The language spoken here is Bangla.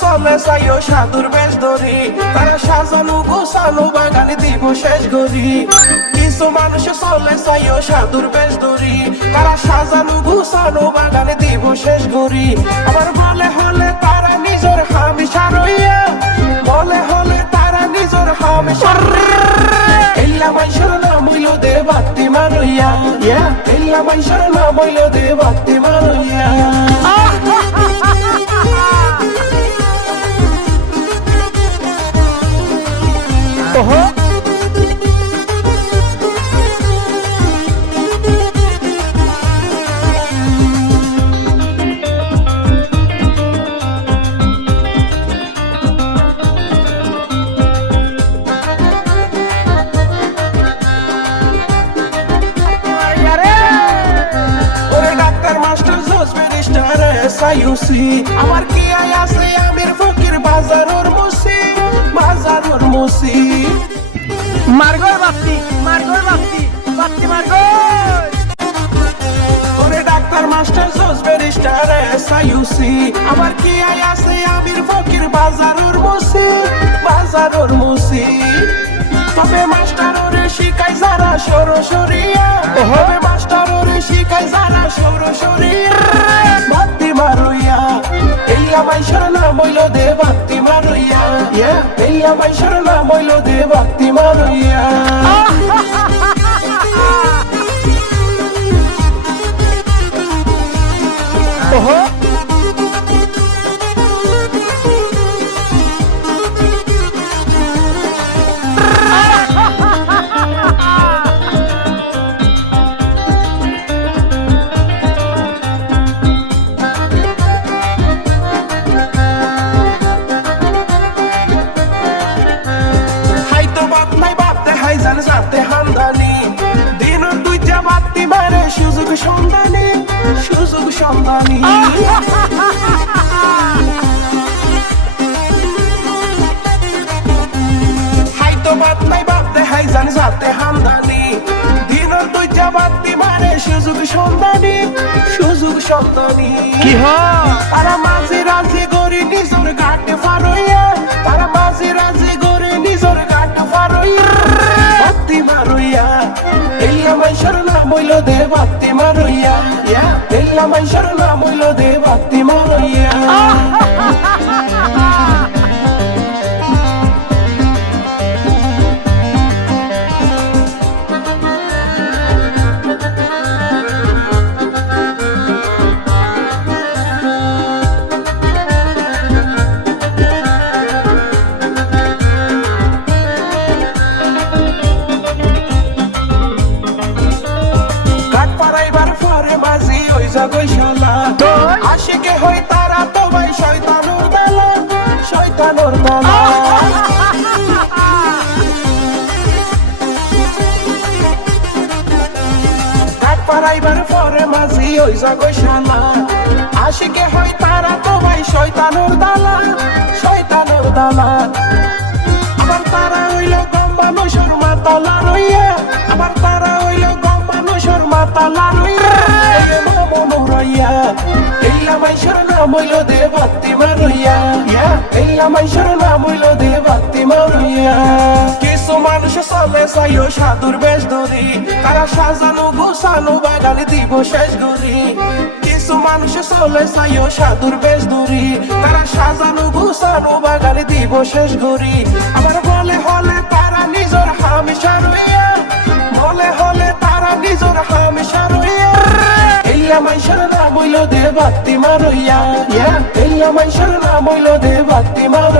চলে চাইও সাধুর বেশ ধরি, তারা সাজানো গোছানো বাগানে দিব শেষ গরি। কিছু মানুষ চলে চাইও সাধুর বেশ ধরি, তারা সাজানো গোছানো বাগানে দিব শেষ গরি। আবার বলে হলে তারা নিজের হামেশা রইয়া, বলে হলে তারা নিজের হামেশা রইয়া। এল্লা মাইশর নাম হইল দে ভক্তি মারইয়া, এল্লা মাইশর নাম হইল দে ভক্তি মারইয়া। আমার কি আয় আছে আমির ফকির বাজারোর মুসি, বাজারোর মুসি। মার্গর বাপ্তি, মার্গর বাপ্তি, বাপ্তি মার্গর। ওরে ডাক্তার মাস্টার জজ ব্যারিস্টার এসআইউসি, আমার কি আয় আছে আমির ফকির বাজারোর মুসি, বাজারোর মুসি। তবে মাস্টার ওরে শিখাই যারা সরসরিয়া, তবে মাস্টার ওরে শিখাই যারা সরসরিয়া। ভক্তি মারইয়া এল্লা মাইশর নাম হইল দে ভক্তি মারইয়া, এল্লা মাইশর নাম হইল দে ভক্তি মারইয়া। যাতে হামদানি দিন দুইটা বাতি মারে সুযোগ সন্ধানী, সুযোগ সন্ধানী। হাইতো বাত নাই বাপতে হাই জান যাতে হামদানি দিন দুইটা বাতি মারে সুযোগ সন্ধানী, সুযোগ সন্ধানী। কি হয় তারা মাঝে রাজি গড়ি নিজের ঘাটে ফারইয়া, তারা মাঝে রাজি গড়ি নিজের ঘাটে ফারইয়া। ভক্তি মারইয়া এল্লা মাইশর নাম হইল দে ভক্তি মারইয়া, এল্লা মাইশর নাম হইল দে ভক্তি মারইয়া। আশিকে হই তারা তো ভাই শয়তানুর দালা, শয়তানুর দালা। কাঠ পারাইবার পরে মাঝি ওই জাগোশালা, আশিকে হই তারা তো ভাই শয়তানুর দালা, শয়তানুর দালা। আবার তারা হইল গম মানুষের মাতালা রইয়া, আবার তারা হইল গম মানুষের মাতালা রইয়া। এল্লা মাইশর নাম হইল দে ভক্তি মারইয়া, এল্লা মাইশর নাম হইল দে ভক্তি মারইয়া। কিছু মানুষ চলে চাইও সাধুর বেশ ধরি, তারা সাজানো গোছানো বাগানে দিব শেষ গরি। কিছু মানুষ চলে চাইও সাধুর বেশ ধরি, তারা সাজানো গোছানো বাগানে দিব শেষ গরি। আবার বলে হলে তারা নিজের হামেশা রইয়া, বলে হলে তারা নিজের হামেশা রইয়া। এল্লা মাইশর নাম হইল দে ভক্তি মারইয়া, এল্লা মাইশর নাম হইল দে ভক্তি মারইয়া।